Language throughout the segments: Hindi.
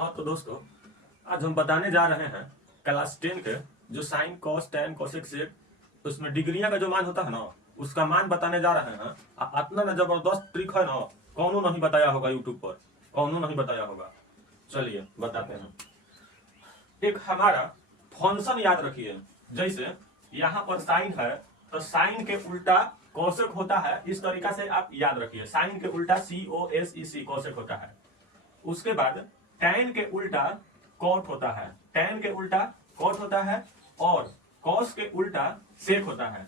हाँ तो दोस्तों, आज हम बताने जा रहे हैं क्लास 10 के जो sine cos tan cosec sec उसमें डिग्रियां का जो मान होता है ना, उसका मान बताने जा रहे हैं। इतना ना जबरदस्त ट्रिक है ना, कौनो नहीं बताया होगा यूट्यूब पर, कौनो नहीं बताया होगा। चलिए बताते हैं। एक हमारा फंक्शन याद रखिए। जैसे यहाँ पर साइन है तो साइन के उल्टा कोसेक होता है। इस तरीका से आप याद रखिए, साइन के उल्टा COSEC कोसेक होता है। उसके बाद टैन के उल्टा कॉट होता है, टैन के उल्टा कॉट होता है और कॉस के उल्टा सेक होता है।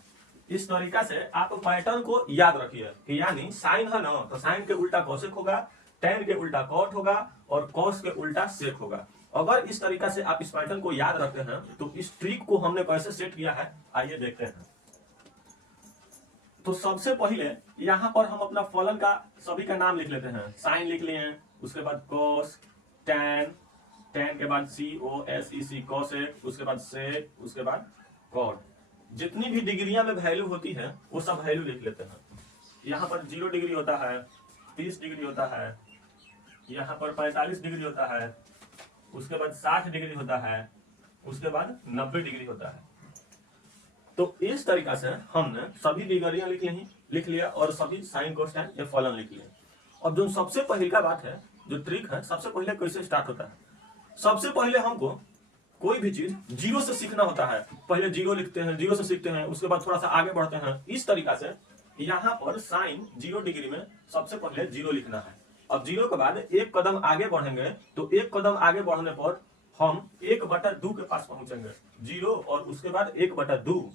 इस तरीका से आप पैटर्न को याद रखिए कि यानी साइन है ना तो साइन के उल्टा कोसेक होगा, टैन के उल्टा कॉट होगा और कॉस के उल्टा सेक होगा। अगर इस तरीका से आप इस पैटर्न को याद रखते हैं तो इस ट्रिक को हमने कैसे सेट किया है आइए देखते हैं। तो सबसे पहले यहां पर हम अपना फलन का सभी का नाम लिख लेते हैं। साइन लिख लिए, उसके बाद कॉस, टैन, टैन के बाद COSEC कोसेक, उसके बाद सेक, उसके बाद कॉट। जितनी भी डिग्रियां में वैल्यू होती है वो सब वैल्यू लिख लेते हैं। यहाँ पर 0 डिग्री होता है, 30 डिग्री होता है, यहाँ पर 45 डिग्री होता है, उसके बाद 60 डिग्री होता है, उसके बाद 90 डिग्री होता है। तो इस तरीका से हमने सभी डिग्रियां लिख लिया और सभी साइन कोस टैन ये फलन लिख लिया। अब जो सबसे पहले का बात है, जो ट्रिक है, सबसे पहले कैसे स्टार्ट होता है। सबसे पहले हमको कोई भी चीज जीरो से सीखना होता है। पहले जीरो लिखते हैं, जीरो से सीखते हैं, उसके बाद थोड़ा सा आगे बढ़ते हैं। इस तरीका से यहाँ पर साइन 0 डिग्री में सबसे पहले 0 लिखना है। अब 0 के बाद एक कदम आगे बढ़ेंगे तो एक कदम आगे बढ़ने पर हम 1/2 के पास पहुंचेंगे। 0 और उसके बाद 1/2।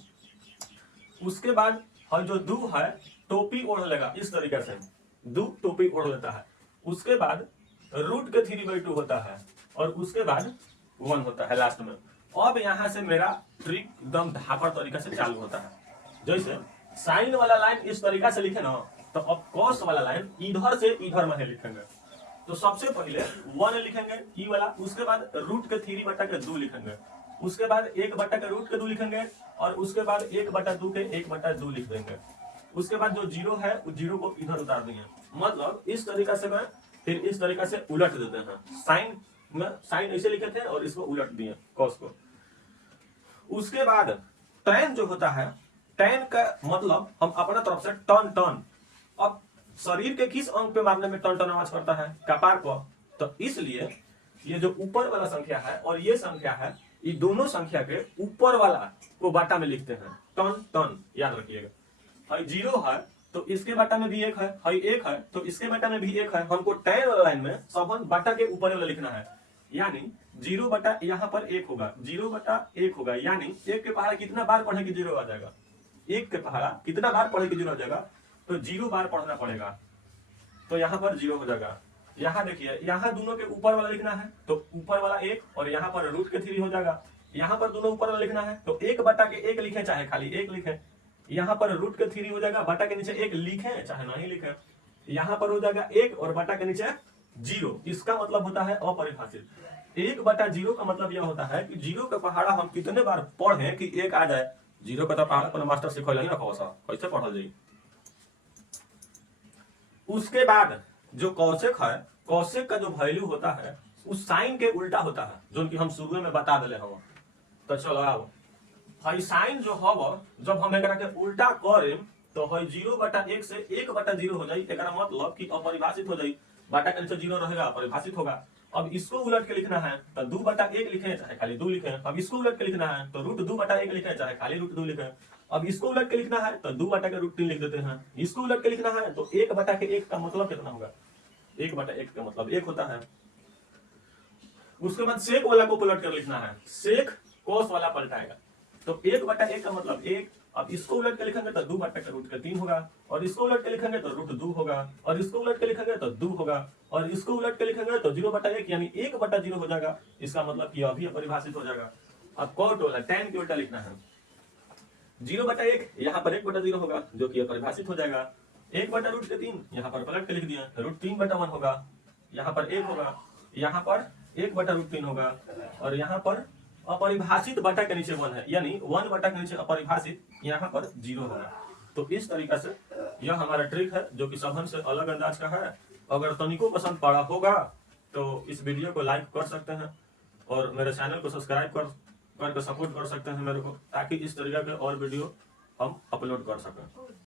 उसके बाद हम जो 2 है टोपी ओढ़ लेगा। इस तरीके से 2 टोपी ओढ़ लेता है। उसके बाद रूट के 3/2 होता है और उसके बाद 1 होता है लास्ट में। अब यहां से मेरा ट्रिक एकदम धापर तरीका से चालू होता है। जैसे साइन वाला लाइन इस तरीका से लिखे ना, तो अब कॉस वाला लाइन इधर से इधर में लिखेंगे। तो सबसे पहले 1 लिखेंगे ई वाला, उसके बाद रूट के 3/2 लिखेंगे, उसके बाद 1/√2 लिखेंगे और उसके बाद 1/2 के 1/2 लिख देंगे। उसके बाद जो 0 है उस 0 को इधर उतार देंगे। मतलब इस तरीका से मैं फिर इस तरीका से उलट देते हैं। साइन में साइन ऐसे लिखे थे और इसको उलट दिए कॉस को। उसके बाद टैन जो होता है, टैन का मतलब हम अपना तरफ से टर्न टर्न। अब शरीर के किस अंग पे मारने में टर्न टर्न आवाज करता है? कपार को। तो इसलिए ये जो ऊपर वाला संख्या है और ये संख्या है, ये दोनों संख्या के ऊपर वाला को बाटा में लिखते हैं टर्न टर्न, याद रखिएगा। और 0 है तो इसके बाटा में भी 1 है, 1 है तो इसके बाटा में भी 1 है। हमको टैन वाला लाइन में सबन बाटा के ऊपर वाला लिखना है। यानी 0 बटा यहाँ पर 1 होगा, 0/1 होगा। यानी 1 के पहाड़ा कितना बार पढ़े कि 0 आ जाएगा? 1 के पहाड़ा कितना बार पढ़े कि 0 आ जाएगा? तो 0 बार पढ़ना पड़ेगा, तो यहाँ पर 0 हो जाएगा। यहाँ देखिए, यहाँ दोनों के ऊपर वाला लिखना है तो ऊपर वाला 1 और यहाँ पर रूट के 3 हो जाएगा। यहाँ पर दोनों ऊपर वाला लिखना है तो 1/1 लिखे, चाहे खाली 1 लिखे। यहाँ पर रूट के 3 हो जाएगा, बटा के नीचे 1 लिखे चाहे नहीं लिखे। यहाँ पर हो जाएगा 1 और बटा के नीचे 0। इसका मतलब होता है अपरिभाषित। 1/0 का मतलब यह होता है कि 0 का पहाड़ा हम कितने बार पढ़े कि 1 आ जाए। 0 का तो पहाड़ा पर मास्टर सिखल नहीं रखा कैसे पढ़ल जाए। उसके बाद जो कौशिक है, कौशिक का जो वैल्यू होता है उस साइन के उल्टा होता है, जो कि हम शुरू में बता दिले हम। तो चलो आओ, हाई साइन जो हव जब हम एकरा के उल्टा करें तो हाई 0/1 से 1/0 हो जाए। एकरा मतलब कि अपरिभाषित हो जाए। बाटा के नीचे 0 रहेगा, अपरिभाषित होगा। अब इसको उलट के लिखना है तो 2/1 लिखे चाहे खाली 2 लिखे। अब इसको उलट के लिखना है तो √2/1 लिखे चाहे खाली √2 लिखे। अब इसको उलट के लिखना है तो 2/√3 लिख देते हैं। इसको उलट के लिखना है तो 1/1 का मतलब कितना होगा? 1/1 का मतलब 1 होता है। उसके बाद सेक वाला को उलट कर लिखना है, सेक कोस वाला पलटाएगा तो 1/1 का मतलब 1। अब इसको उलट के लिखेंगे तो 2/√3 होगा और इसको उलट के लिखेंगे तो √2 होगा और इसको उलट के लिखेंगे तो 2 होगा और इसको उलट के लिखेंगे तो 0/1 यानी 1/0 हो जाएगा। इसका मतलब कि अभी अपरिभाषित हो जाएगा। अब कॉट वाला टैन के उल्टा लिखना है। 0/1 यहाँ पर 1/0 होगा जो कि अपरिभाषित हो जाएगा। 1/√3 यहाँ पर पलट के लिख दिया, √3/1 होगा। यहाँ पर 1 होगा, यहाँ पर 1/√3 होगा और यहाँ पर अपरिभाषित बटा के नीचे 1 है, यानी 1 बटा के नीचे अपरिभाषित, यहाँ पर 0 होगा। तो इस तरीका से यह हमारा ट्रिक है जो कि सबन से अलग अंदाज का है। अगर तनिको पसंद पड़ा होगा तो इस वीडियो को लाइक कर सकते हैं और मेरे चैनल को सब्सक्राइब करके सपोर्ट कर सकते हैं मेरे को, ताकि इस तरीके के और वीडियो हम अपलोड कर सकें।